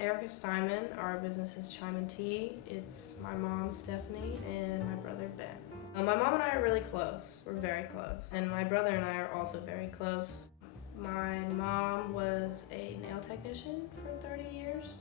Erica Steinman. Our business is Chime & Tea. It's my mom, Stephanie, and my brother, Ben. My mom and I are really close. We're very close. And my brother and I are also very close. My mom was a nail technician for 30 years.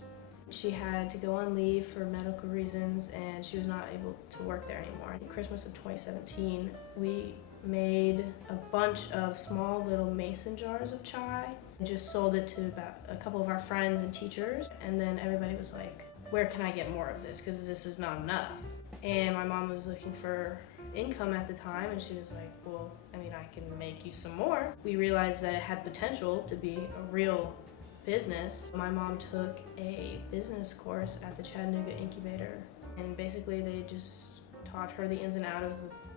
She had to go on leave for medical reasons and she was not able to work there anymore. In Christmas of 2017, we made a bunch of small little mason jars of chai and just sold it to about a couple of our friends and teachers. And then everybody was like, where can I get more of this? Because this is not enough. And my mom was looking for income at the time and she was like, well, I mean, I can make you some more. We realized that it had potential to be a real business. My mom took a business course at the Chattanooga Incubator and basically they just taught her the ins and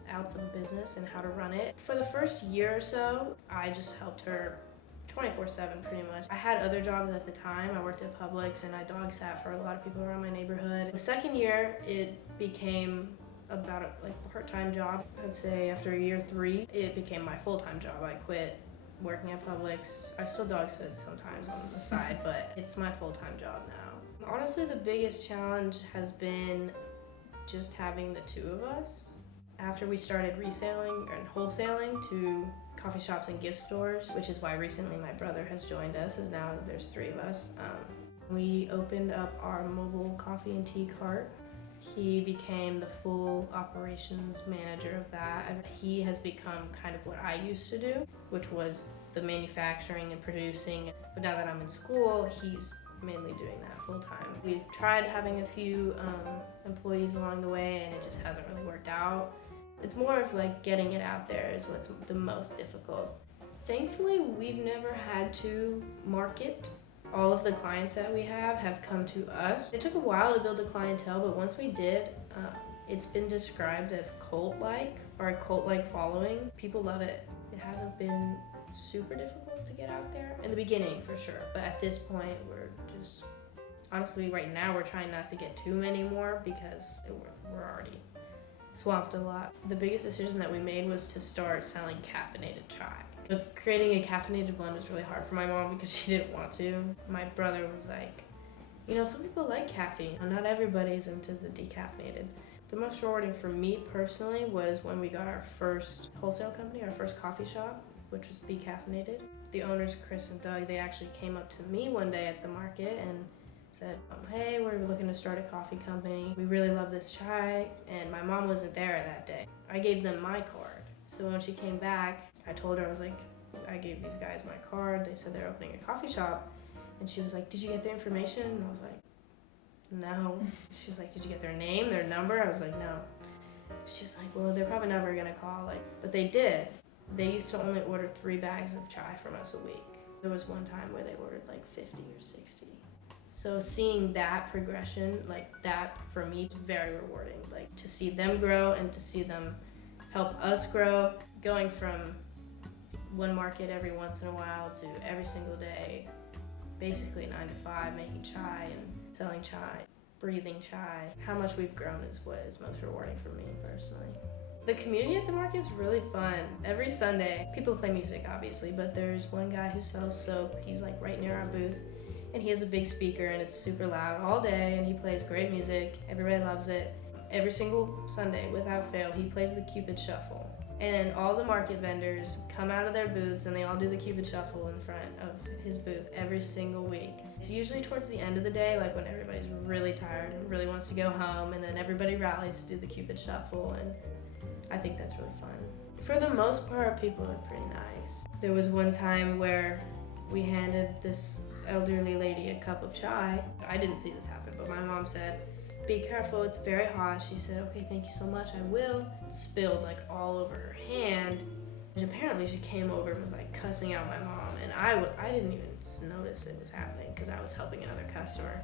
outs of business and how to run it. For the first year or so, I just helped her 24/7 pretty much. I had other jobs at the time. I worked at Publix and I dog sat for a lot of people around my neighborhood. The second year, it became about a part-time job. I'd say after year 3, it became my full-time job. I quit working at Publix. I still dog sit sometimes on the side, but it's my full-time job now. Honestly, the biggest challenge has been just having the two of us. After we started reselling and wholesaling to coffee shops and gift stores, which is why recently my brother has joined us, as now there's 3 of us. We opened up our mobile coffee and tea cart. He became the full operations manager of that. He has become kind of what I used to do, which was the manufacturing and producing. But now that I'm in school, he's mainly doing that full time. We've tried having a few employees along the way and it just hasn't really worked out. It's more of like getting it out there is what's the most difficult. Thankfully, we've never had to market. All of the clients that we have come to us. It took a while to build a clientele, but once we did, it's been described as cult-like or a cult-like following. People love it. It hasn't been super difficult to get out there. In the beginning, for sure, but at this point, we're just, honestly, right now, we're trying not to get too many more because we're already swamped a lot. The biggest decision that we made was to start selling caffeinated chai. But creating a caffeinated blend was really hard for my mom because she didn't want to. My brother was like, you know, some people like caffeine. Not everybody's into the decaffeinated. The most rewarding for me personally was when we got our first wholesale company, our first coffee shop, which was decaffeinated. The owners, Chris and Doug, they actually came up to me one day at the market and said, hey, we're looking to start a coffee company. We really love this chai. And my mom wasn't there that day. I gave them my card. So when she came back, I told her, I was like, I gave these guys my card. They said they're opening a coffee shop. And she was like, did you get their information? And I was like, no. She was like, did you get their name, their number? I was like, no. She was like, well, they're probably never gonna call. But they did. They used to only order 3 bags of chai from us a week. There was one time where they ordered 50 or 60. So seeing that progression, that for me, is very rewarding. To see them grow and to see them help us grow, going from one market every once in a while to every single day, basically 9 to 5, making chai and selling chai, breathing chai. How much we've grown is what is most rewarding for me personally. The community at the market is really fun. Every Sunday, people play music obviously, but there's one guy who sells soap. He's right near our booth and he has a big speaker and it's super loud all day and he plays great music. Everybody loves it. Every single Sunday, without fail, he plays the Cupid Shuffle. And all the market vendors come out of their booths and they all do the Cupid Shuffle in front of his booth every single week. It's usually towards the end of the day, when everybody's really tired and really wants to go home, and then everybody rallies to do the Cupid Shuffle, and I think that's really fun. For the most part, people are pretty nice. There was one time where we handed this elderly lady a cup of chai. I didn't see this happen, but my mom said, be careful, it's very hot. She said, okay, thank you so much, I will. It spilled all over her hand. And apparently she came over and was cussing out my mom. And I didn't even notice it was happening because I was helping another customer.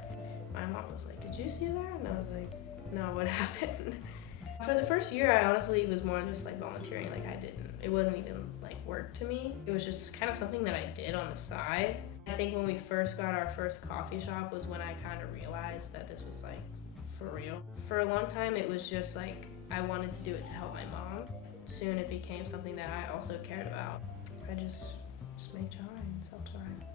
My mom was like, did you see that? And I was like, no, what happened? For the first year, I honestly was more just volunteering. It wasn't even work to me. It was just kind of something that I did on the side. I think when we first got our first coffee shop was when I kind of realized that this was for real. For a long time, it was just I wanted to do it to help my mom. Soon it became something that I also cared about. I just make chai and sell chai.